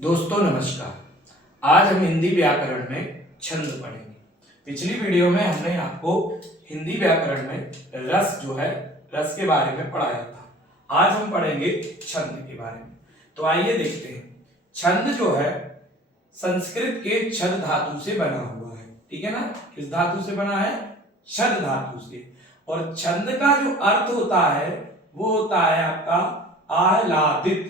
दोस्तों नमस्कार। आज हम हिंदी व्याकरण में छंद पढ़ेंगे। पिछली वीडियो में हमने आपको हिंदी व्याकरण में रस रस के बारे में पढ़ाया था। आज हम पढ़ेंगे छंद के बारे में। तो आइए देखते हैं। छंद संस्कृत के छद धातु से बना हुआ है। ठीक है ना। किस धातु से बना है? छद धातु से। और छंद का जो अर्थ होता है वो होता है आपका आह्लादित।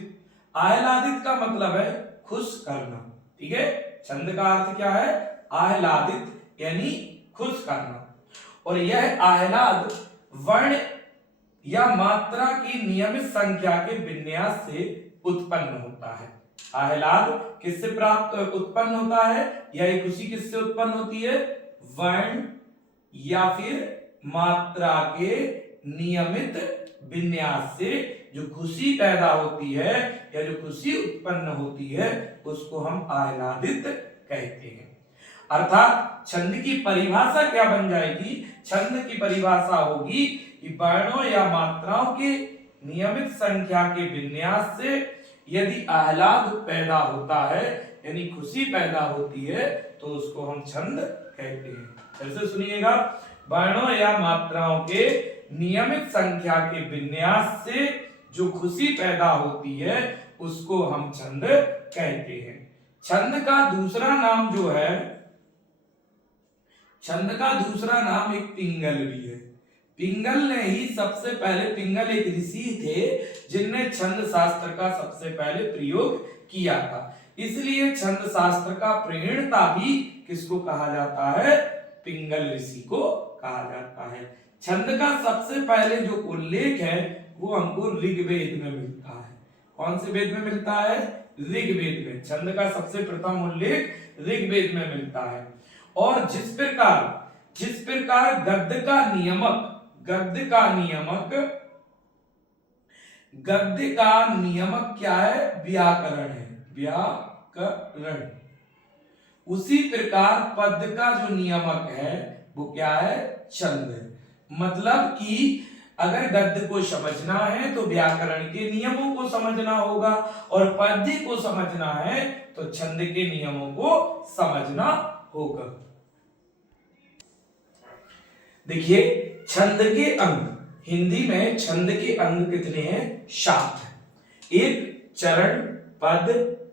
आह्लादित का मतलब है खुश करना। ठीक है। छंद का अर्थ क्या है? आह्लादित यानी खुश करना। और यह आह्लाद वर्ण या मात्रा की नियमित संख्या के विन्यास से उत्पन्न होता है। आह्लाद किससे उत्पन्न होता है? यह खुशी किससे उत्पन्न होती है? वर्ण या फिर मात्रा के नियमित विन्यास से जो खुशी पैदा होती है या जो खुशी उत्पन्न होती है उसको हम आह्लादित कहते हैं। अर्थात छंद की परिभाषा क्या बन जाएगी? छंद की परिभाषा होगी कि वर्णों या मात्राओं के नियमित संख्या के विन्यास से यदि आह्लाद पैदा होता है यानी खुशी पैदा होती है तो उसको हम छंद कहते हैं। फिर से सुनिएगा। वर्णों या मात्राओं के नियमित संख्या के विन्यास से जो खुशी पैदा होती है उसको हम छंद कहते हैं। छंद का दूसरा नाम एक पिंगल भी है। पिंगल ने ही सबसे पहले, पिंगल एक ऋषि थे जिनने छंद शास्त्र का सबसे पहले प्रयोग किया था। इसलिए छंद शास्त्र का प्रणेता भी किसको कहा जाता है? पिंगल ऋषि को कहा जाता है। छंद का सबसे पहले जो उल्लेख है वो हमको ऋग्वेद में मिलता है। कौन से वेद में मिलता है? ऋग्वेद में। छंद का सबसे प्रथम उल्लेख ऋग्वेद में मिलता है। और जिस प्रकार गद्य का नियमक क्या है? व्याकरण है। व्याकरण। उसी प्रकार पद का जो नियमक है वो क्या है? छंद है। मतलब कि अगर गद्य को समझना है तो व्याकरण के नियमों को समझना होगा और पद्य को समझना है तो छंद के नियमों को समझना होगा। देखिए छंद के अंग, हिंदी में छंद के अंग कितने हैं? 7 है। एक चरण, पद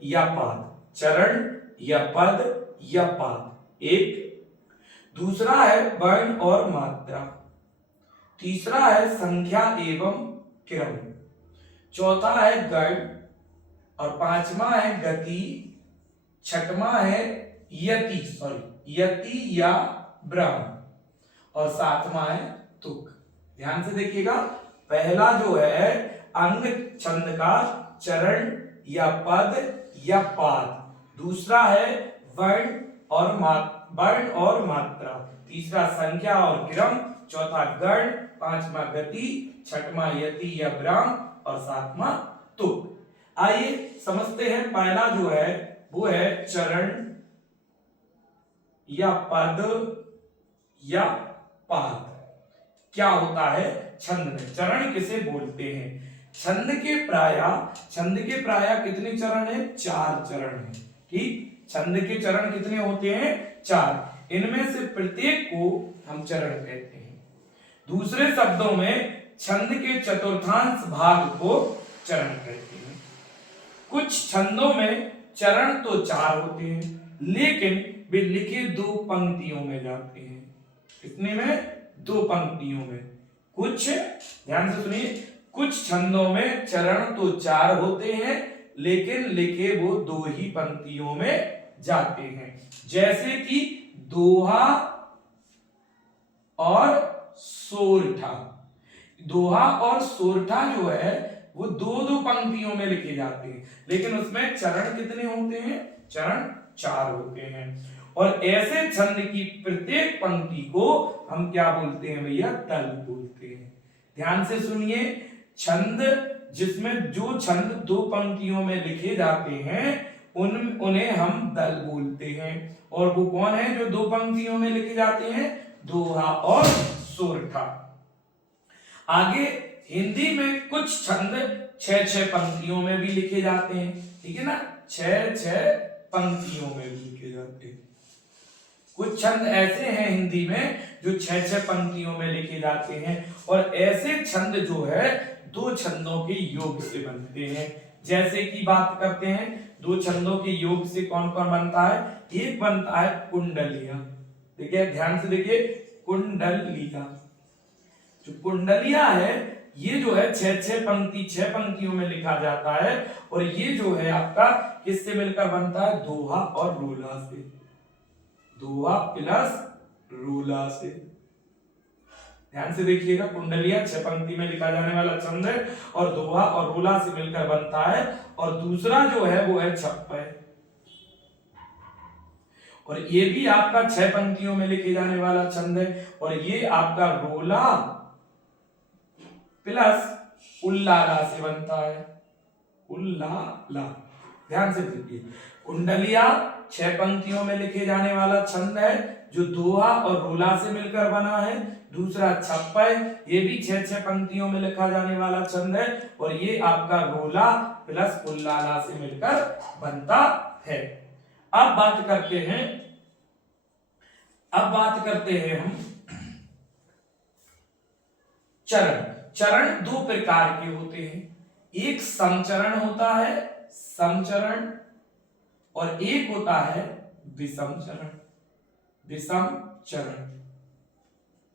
या पाद। चरण या पद या पाद एक। दूसरा है वर्ण और मात्रा। तीसरा है संख्या एवं क्रम। चौथा है गण और पांचवा है गति। छठवां है यति या ब्रह्म और सातवां है तुक। ध्यान से देखिएगा। पहला जो है अंग छंद का चरण या पद या पाद। दूसरा है वर्ण और मात्रा। तीसरा संख्या और क्रम। चौथा गण। पांचवा गति। छठवां यति या ब्रह्म और सातवां तुक। आइए समझते हैं। पहला जो है वो है चरण या पद या पाद। क्या होता है छंद में? चरण किसे बोलते हैं? छंद के प्रायः कितने चरण है? 4 चरण है। ठीक। छंद के चरण कितने होते हैं? 4। इनमें से प्रत्येक को हम चरण कहते हैं। दूसरे शब्दों में छंद के चतुर्थांश भाग को चरण कहते हैं। कुछ छंदों में चरण तो 4 होते हैं लेकिन वे लिखे 2 पंक्तियों में जाते हैं। कितने में? 2 पंक्तियों में। कुछ, ध्यान से सुनिए, कुछ छंदों में चरण तो 4 होते हैं लेकिन लिखे वो 2 ही पंक्तियों में जाते हैं। जैसे कि दोहा और सोरठा। दोहा और सोरठा जो है वो 2-2 पंक्तियों में लिखे जाते हैं लेकिन उसमें चरण कितने होते हैं? चरण 4 होते हैं। और ऐसे छंद की प्रत्येक पंक्ति को हम क्या बोलते हैं भैया? दल बोलते हैं। ध्यान से सुनिए। छंद जिसमें जो छंद 2 पंक्तियों में लिखे जाते हैं उन्हें हम दल बोलते हैं। और वो कौन है जो 2 पंक्तियों में लिखे जाते हैं? दोहा और सोरठा। आगे हिंदी में कुछ छंद 6-6 पंक्तियों में भी लिखे जाते हैं। ठीक है ना, 6 पंक्तियों में लिखे जाते हैं। कुछ छंद ऐसे हैं हिंदी में जो 6 पंक्तियों में लिखे जाते हैं, और ऐसे छंद जो है 2 छंदों के योग से बनते हैं। जैसे कि बात करते हैं 2 छंदों के योग से कौन कौन बनता है। एक बनता है कुंडलिया, देखिए ध्यान से देखिए, कुंडलिया। जो कुंडलिया है ये जो है 6 पंक्तियों में लिखा जाता है, और ये जो है आपका किससे मिलकर बनता है, दोहा और रोला से, दोहा प्लस रोला से। ध्यान से देखिएगा, कुंडलिया 6 पंक्ति में लिखा जाने वाला छंद है, और दोहा और रोला से मिलकर बनता है। और दूसरा जो है वो है छप्पय, और ये भी आपका 6 पंक्तियों में लिखे जाने वाला छंद है, और ये आपका रोला प्लस उल्लाला से बनता है, उल्लाला। ध्यान से देखिए, कुंडलिया 6 पंक्तियों में लिखे जाने वाला छंद है जो दोहा और रोला से मिलकर बना है। दूसरा छप्पय, ये भी 6 पंक्तियों में लिखा जाने वाला छंद है, और ये आपका रोला प्लस उल्लाला से मिलकर बनता है। अब बात करते हैं हम चरण। चरण 2 प्रकार के होते हैं, एक समचरण होता है, समचरण, और एक होता है विषम चरण, विषम चरण।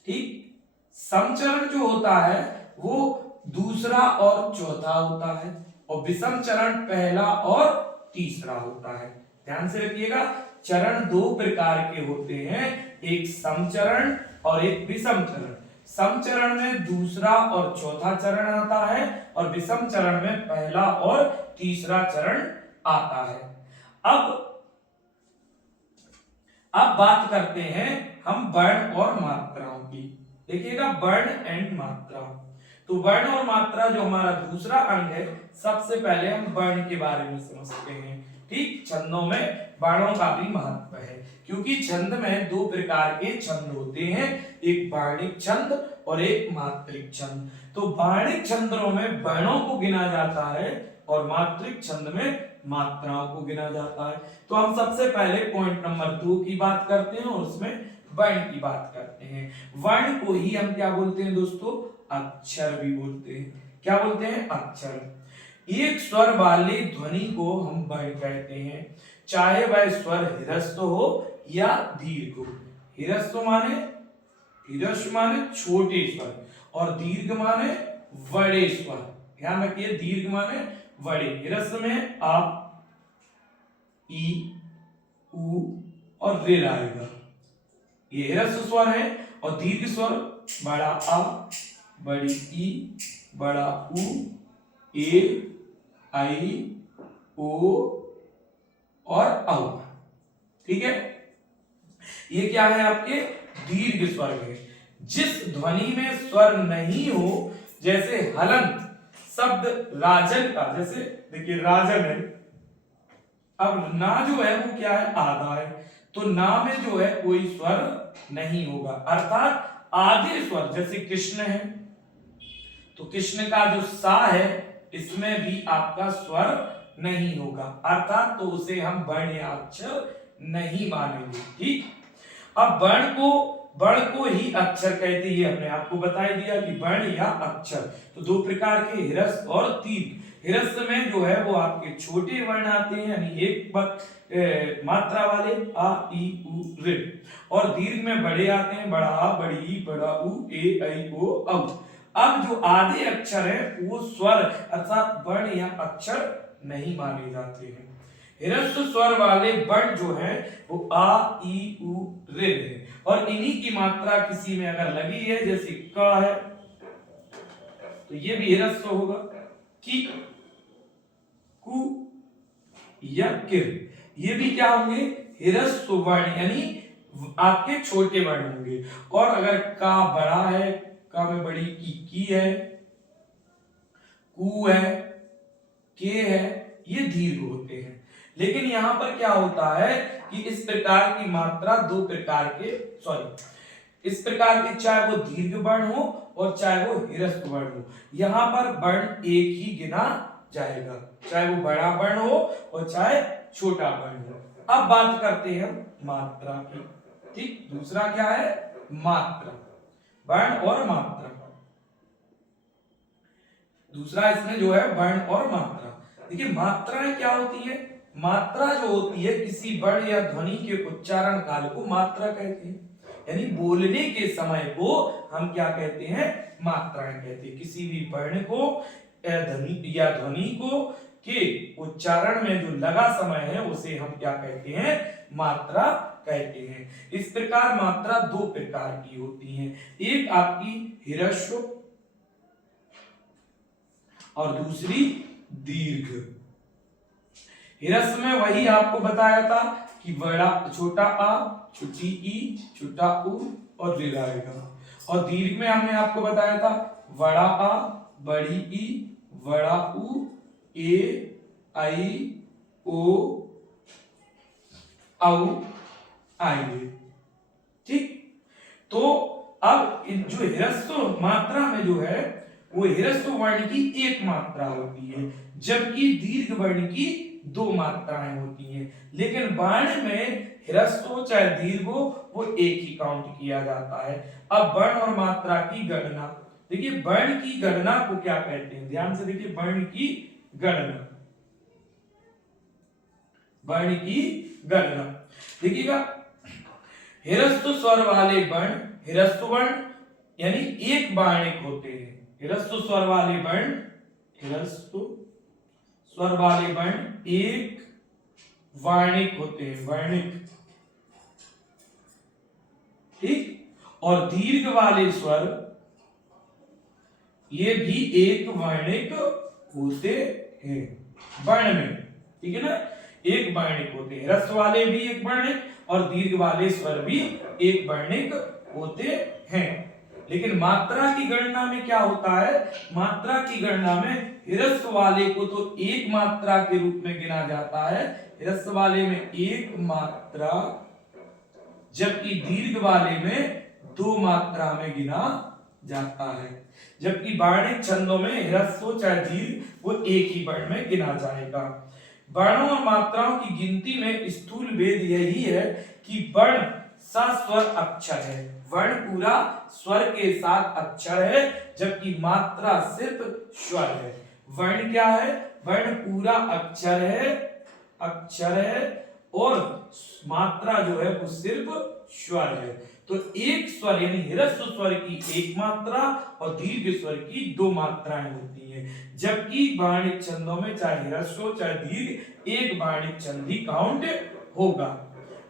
ठीक, समचरण जो होता है वो दूसरा और चौथा होता है, और विषम चरण पहला और तीसरा होता है। ध्यान से रखिएगा, चरण 2 प्रकार के होते हैं, एक समचरण और एक विषम चरण। समचरण में दूसरा और चौथा चरण आता है, और विषम चरण में पहला और तीसरा चरण आता है। अब बात करते हैं हम वर्ण और मात्राओं की। देखिएगा, वर्ण एंड मात्रा। तो वर्ण और मात्रा जो हमारा दूसरा अंग है, सबसे पहले हम वर्ण के बारे में समझते हैं। ठीक, छंदों में वर्णों का भी महत्व है, क्योंकि छंद में 2 प्रकार के छंद होते हैं, एक वर्णिक छंद और एक मात्रिक छंद। तो वर्णिक छंदों में वर्णों को गिना जाता है, और मात्रिक छंद में मात्राओं को गिना जाता है। तो हम सबसे पहले पॉइंट नंबर 2 की बात करते हैं, और उसमें वर्ण की बात करते हैं। वर्ण को ही हम क्या बोलते हैं दोस्तों, अक्षर भी बोलते हैं। क्या बोलते हैं, अक्षर। एक स्वर वाले ध्वनि को हम वर्ण कहते हैं, चाहे वह स्वर ह्रस्व हो या दीर्घ हो। ह्रस्व माने छोटे स्वर, और दीर्घ माने बड़े स्वर। ध्यान रखिए, दीर्घ माने बड़े। ह्रस्व में आ, ई, उ और रे आएगा, ये ह्रस्व स्वर है। और दीर्घ स्वर बड़ा आ, बड़ी ई, बड़ा उ, ए, आई, ओ और औ। ठीक है, ये क्या है, आपके दीर्घ स्वर है। जिस ध्वनि में स्वर नहीं हो, जैसे हलन शब्द राजन का, जैसे देखिए राजन है, अब ना जो है वो क्या है, आधा है, तो ना में जो है कोई स्वर नहीं होगा, अर्थात आधे स्वर। जैसे कृष्ण है, तो कृष्ण का जो सा है इसमें भी आपका स्वर नहीं होगा, अर्थात तो उसे हम वर्ण या अक्षर नहीं मानेंगे। ठीक, अब वर्ण को ही अक्षर कहते हैं, हमने आपको बता दिया कि वर्ण या अक्षर। तो 2 प्रकार के, ह्रस्व और दीर्घ। ह्रस्व में जो है वो आपके छोटे वर्ण आते हैं, यानी एक मात्रा वाले आ, ई, उ, रे, और दीर्घ में बड़े आते हैं, बड़ा आ, बड़ी ई, बड़ा उ, ए, ऐ, ओ, औ। अब जो आधे अक्षर है वो स्वर अर्थात वर्ण या अक्षर नहीं माने जाते हैं। ह्रस्व स्वर वाले वर्ण जो है वो आ, ई, उ, रे है, और इन्हीं की मात्रा किसी में अगर लगी है, जैसे क है तो ये भी ह्रस्व होगा, कि, कु या किर, ये भी क्या होंगे, ह्रस्व वर्ण, यानी आपके छोटे वर्ण होंगे। और अगर का बड़ा है, का में बड़ी की है, कु है, के है, ये दीर्घ होते हैं। लेकिन यहां पर क्या होता है कि इस प्रकार की मात्रा 2 प्रकार के, इस प्रकार के, चाहे वो दीर्घ वर्ण हो और चाहे वो ह्रस्व वर्ण हो, यहां पर वर्ण एक ही गिना जाएगा, चाहे वो बड़ा वर्ण हो और चाहे छोटा वर्ण हो। अब बात करते हैं मात्रा की। ठीक, दूसरा क्या है? मात्रा, वर्ण और मात्रा। दूसरा इसमें जो है वर्ण और मात्रा। देखिए मात्राएं क्या होती है? मात्रा जो होती है किसी वर्ण या ध्वनि के उच्चारण काल को मात्रा कहते हैं, यानी बोलने के समय को हम क्या कहते हैं? मात्राएं कहते हैं। किसी भी वर्ण को या ध्वनि को के उच्चारण में जो लगा समय है उसे हम क्या कहते हैं? मात्रा कहते हैं। इस प्रकार मात्रा दो प्रकार की होती है, एक आपकी ह्रस्व और दूसरी दीर्घ। ह्रस्व में वही आपको बताया था कि बड़ा छोटा आ, छोटी ई, छोटा उ और ऋ आएगा। और दीर्घ में हमने आपको बताया था बड़ा आ, बड़ी ई, बड़ा उ, ए, आई, ओ, औ आएंगे। ठीक, तो अब जो ह्रस्व मात्रा में जो है वो ह्रस्व वर्ण की एक मात्रा होती है, जबकि दीर्घ वर्ण की दो मात्राएं होती हैं। लेकिन वर्ण में ह्रस्व हो चाहे दीर्घ हो वो एक ही काउंट किया जाता है। अब वर्ण और मात्रा की गणना। देखिए वर्ण की गणना को क्या कहते हैं? ध्यान से देखिए, वर्ण की गणना, वर्ण की गणना देखिएगा। ह्रस्व स्वर वाले वर्ण, ह्रस्व वर्ण यानी एक बाणिक होते हैं। ह्रस्व स्वर वाले वर्ण, ह्रस्व स्वर वाले वर्ण एक वार्णिक होते हैं, वर्णिक। ठीक, और दीर्घ वाले स्वर ये भी एक वर्णिक होते हैं वर्ण में। ठीक है ना, एक वर्णिक होते हैं। ह्रस्व वाले भी एक वर्णिक और दीर्घ वाले स्वर भी एक वर्णिक होते हैं। लेकिन मात्रा की गणना में क्या होता है? मात्रा की गणना में ह्रस्व वाले को तो एक मात्रा के रूप में गिना जाता है, ह्रस्व वाले में एक मात्रा, जबकि दीर्घ वाले में दो मात्रा में गिना जाता है। जबकि वर्णिक छंदों में ह्रस्व चाहे दीर्घ वो एक ही वर्ण में गिना जाएगा। वर्णों और मात्राओं की गिनती में स्थूल भेद यही है कि वर्ण सस्वर अक्षर है, वर्ण पूरा स्वर के साथ अक्षर है, जबकि मात्रा सिर्फ स्वर है। वर्ण क्या है? वर्ण पूरा अक्षर है, अक्षर है, और मात्रा जो है वो सिर्फ स्वर है। तो एक स्वर यानी ह्रस्व स्वर की एक मात्रा और दीर्घ स्वर की दो मात्राएं होती हैं, जबकि वर्णिक छंदों में चाहे ह्रस्व चाहे दीर्घ एक वर्णिक छंद ही काउंट होगा।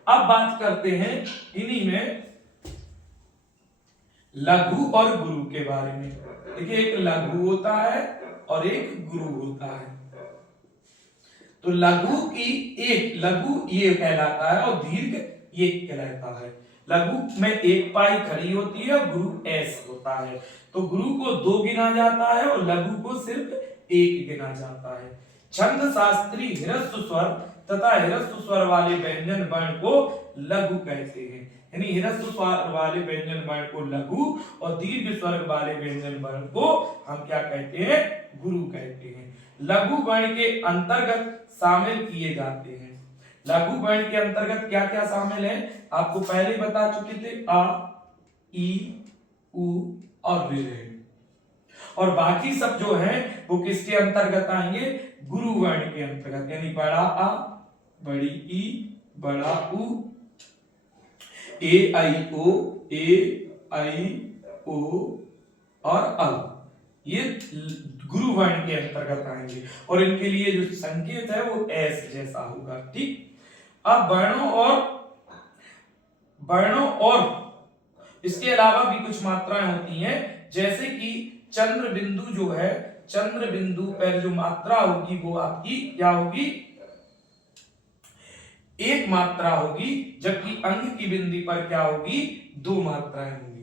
अब बात करते हैं इन्हीं में लघु और गुरु के बारे में। देखिए एक लघु होता है और एक गुरु होता है। तो लघु की एक, लघु ये कहलाता है और दीर्घ ये कहलाता है। लघु में एक पाई खड़ी होती है और गुरु एस होता है। तो गुरु को दो गिना जाता है और लघु को सिर्फ एक गिना जाता है। छंद शास्त्री ह्रस्व स्वर तथा ह्रस्व स्वर वाले व्यंजन वर्ण को लघु कहते हैं, यानी ह्रस्व स्वर वाले व्यंजन वर्ण को लघु और दीर्घ स्वर वाले व्यंजन वर्ण को हम क्या कहते हैं? गुरु कहते हैं। लघु वर्ण के अंतर्गत शामिल किए जाते हैं। लघु वर्ण के अंतर्गत क्या क्या शामिल है आपको पहले बता चुके थे, आ, ई, उ और ऋ। और बाकी सब जो है वो किसके अंतर्गत आएंगे? गुरु वर्ण के अंतर्गत, यानी बड़ा आ, बड़ी ई, बड़ा उ, ए आई ओ, ए आई ओ और अ, ये गुरु वर्ण के अंतर्गत आएंगे और इनके लिए जो संकेत है वो एस जैसा होगा। ठीक, अब वर्णों और इसके अलावा भी कुछ मात्राएं होती हैं, जैसे कि चंद्र बिंदु जो है, चंद्र बिंदु पर जो मात्रा होगी वो आपकी क्या होगी? एक मात्रा होगी, जबकि अंग की बिंदी पर क्या होगी? दो मात्राएं होंगी।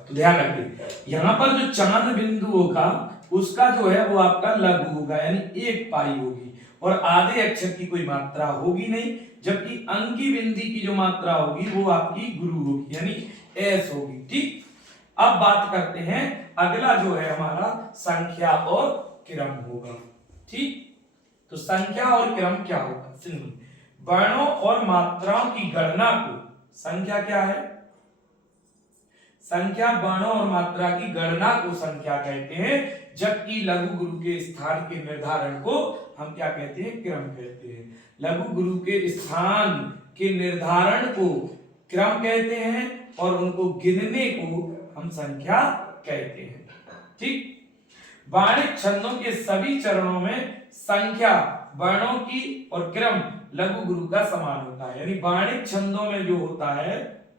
तो ध्यान रखिए, यहां पर जो चांद बिंदु होगा उसका जो है वो आपका लघु होगा, यानी एक पाई होगी और आधे अक्षर की कोई मात्रा होगी नहीं, जबकि अंग की बिंदी की जो मात्रा होगी वो आपकी गुरु होगी, यानी एस होगी। ठीक, अब बात करते हैं अगला जो है हमारा संख्या और क्रम होगा। ठीक, तो संख्या और क्रम क्या होगा? सुनिए, वर्णों और मात्राओं की गणना को संख्या क्या है? संख्या वर्णों और मात्रा की गणना को संख्या कहते हैं, जबकि लघु गुरु के स्थान के निर्धारण को हम क्या कहते हैं? क्रम कहते हैं। लघु गुरु के स्थान के निर्धारण को क्रम कहते हैं और उनको गिनने को हम संख्या कहते हैं। ठीक, वाणिक छंदों के सभी चरणों में संख्या वर्णों की और क्रम लघु गुरु का समान होता है। यानी वाणिक छंदों में जो होता है,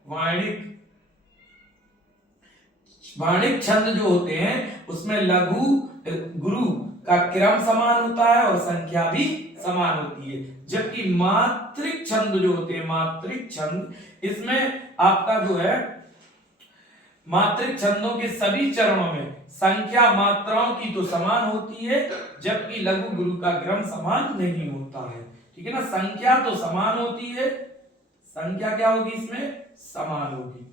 वाणिक छंद जो होते हैं उसमें लघु गुरु का क्रम समान होता है और संख्या भी समान होती है, जबकि मात्रिक छंद जो होते हैं, मात्रिक छंद, इसमें आपका जो है मात्रिक छंदों के सभी चरणों में संख्या मात्राओं की तो समान होती है, जबकि लघु गुरु का क्रम समान नहीं होता है। ठीक है ना, संख्या तो समान होती है, संख्या क्या होगी इसमें? समान होगी,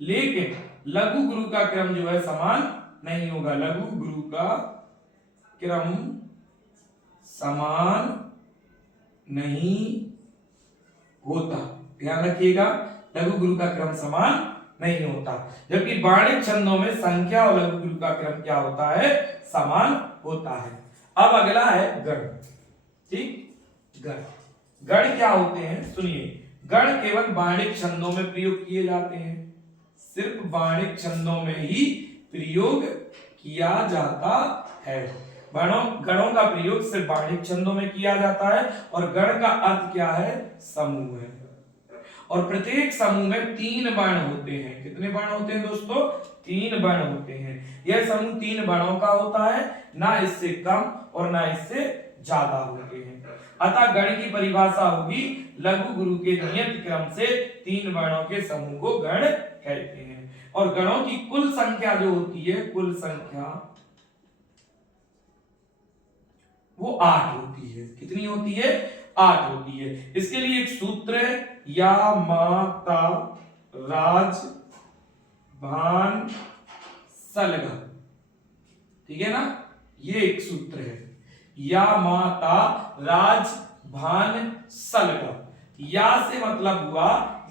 लेकिन लघु गुरु का क्रम जो है समान नहीं होगा। लघु गुरु का क्रम समान नहीं होता, ध्यान रखिएगा, लघु गुरु का क्रम समान नहीं होता, जबकि वाणिक छंदों में संख्या और लघु गुरु का क्रम क्या होता है? समान होता है। अब अगला है गण। ठीक, गण क्या होते हैं? सुनिए, गण केवल वाणिक छंदों में प्रयोग किए जाते हैं, सिर्फ वाणिक छंदों में ही प्रयोग किया जाता है। गणों का प्रयोग सिर्फ वाणिक छंदों में किया जाता है और गण का अर्थ क्या है? समूह है, और प्रत्येक समूह में 3 वर्ण होते हैं। कितने वर्ण होते हैं दोस्तों? 3 वर्ण होते हैं। यह समूह 3 वर्णों का होता है, ना इससे कम और ना इससे ज्यादा होते हैं। अतः गण की परिभाषा होगी, लघु गुरु के नियत क्रम से 3 वर्णों के समूह को गण कहते हैं। और गणों की कुल संख्या जो होती है, कुल संख्या वो 8 होती है। कितनी होती है? 8 होती है। इसके लिए एक सूत्र है, या माता राज भान सलग। ठीक है ना, ये एक सूत्र है, या माता राज भान सलग। या से मतलब हुआ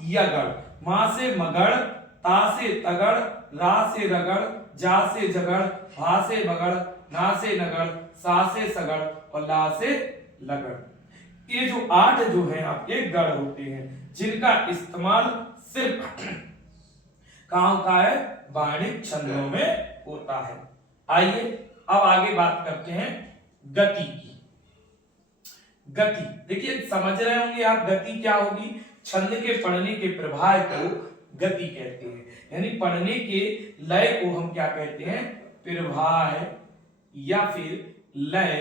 यगड़, मां से मगड़, ता से तगड़, रा से रगड़, जा से जगड़, भा से बगड़, ना से नगड़, सा से सगड़ और ला से लगड़। ये जो 8 जो है आपके गण होते हैं, जिनका इस्तेमाल सिर्फ कहां होता है? वाणिक छंदों में होता है। आइए अब आगे बात करते हैं गति की। गति देखिए, समझ रहे होंगे आप, गति क्या होगी? छंद के पढ़ने के प्रवाह को गति कहते हैं, यानी पढ़ने के लय को हम क्या कहते हैं? प्रवाह, या फिर लय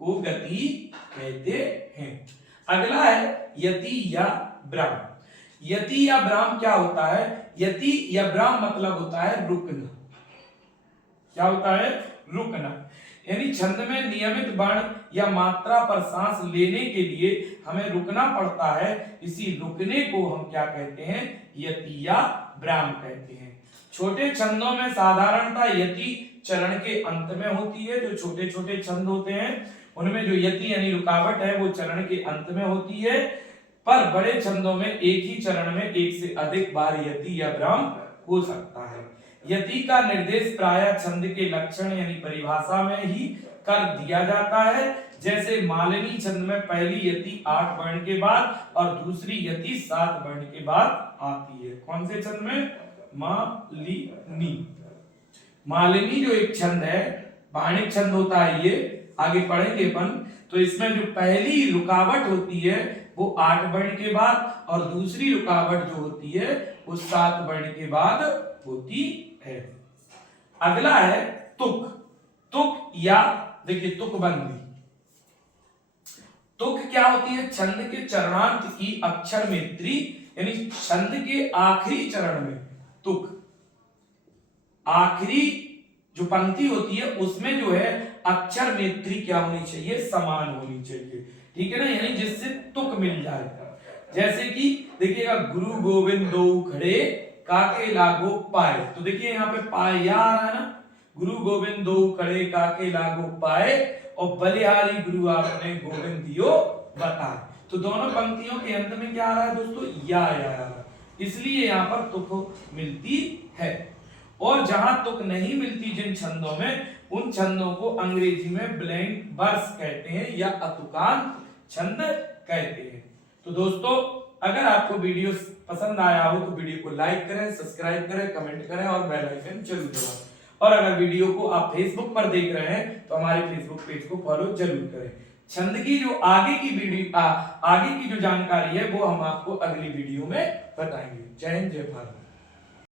को गति कहते हैं। अगला है यति या ब्राम। यति या ब्राम क्या होता है? यति या ब्राम मतलब होता है रुकना। क्या होता है? रुकना, यानी छंद में नियमित वर्ण या मात्रा पर सांस लेने के लिए हमें रुकना पड़ता है, इसी रुकने को हम क्या कहते हैं? यति या ब्राम कहते हैं। छोटे छंदों में साधारणतः यति चरण के अंत में होती है। जो छोटे छोटे छंद होते हैं उनमें जो यति यानी रुकावट है वो चरण के अंत में होती है, पर बड़े छंदों में एक ही चरण में एक से अधिक बार यति या ब्राम हो सकता है। यति का निर्देश प्रायः छंद के लक्षण यानी परिभाषा में ही कर दिया जाता है। जैसे मालिनी छंद में पहली यति 8 वर्ण के बाद और दूसरी यति 7 वर्ण के बाद आती है। कौन से छंद में? मालिनी। मालिनी जो एक छंद है, वाणिक छंद होता है, ये आगे पढ़ेंगे अपन। तो इसमें जो पहली रुकावट होती है वो 8 वर्ण के बाद और दूसरी रुकावट जो होती है वो 7 वर्ण के बाद होती है। अगला है तुक। तुक या देखिए तुकबंदी। तुक क्या होती है? छंद के चरणांत की अक्षर मेत्री, यानी छंद के आखिरी चरण में तुक, आखिरी जो पंक्ति होती है उसमें जो है अक्षर मेत्री क्या होनी चाहिए? समान होनी चाहिए। ठीक है ना, यानी जिससे तुक मिल जाए। जैसे कि देखिएगा, गुरु गोविंद दो खड़े काके लागो पाए। तो देखिए यहाँ पे पाए या आ रहा है ना, गुरु गोविंद दो खड़े काके लागो पाए और बलिहारी गुरु आपने गोविंद दियो बताए। तो दोनों पंक्तियों के अंत में क्या आ रहा है दोस्तों, या आ रहा है, इसलिए यहाँ पर तुक मिलती है। और जहां तुक नहीं मिलती जिन छंदों में, उन छंदों को अंग्रेजी में ब्लैंक वर्स कहते हैं या अतुकांत छंद कहते हैं। तो दोस्तों अगर आपको वीडियो पसंद आया हो तो वीडियो को लाइक करें, सब्सक्राइब करें, कमेंट करें और बेल आइकन जरूर दबाएं। और अगर वीडियो को आप फेसबुक पर देख रहे हैं तो हमारे फेसबुक पेज को फॉलो जरूर करें। छंद की जो आगे की वीडियो आगे की जो जानकारी है वो हम आपको अगली वीडियो में बताएंगे। जय हिंद, जय भारत।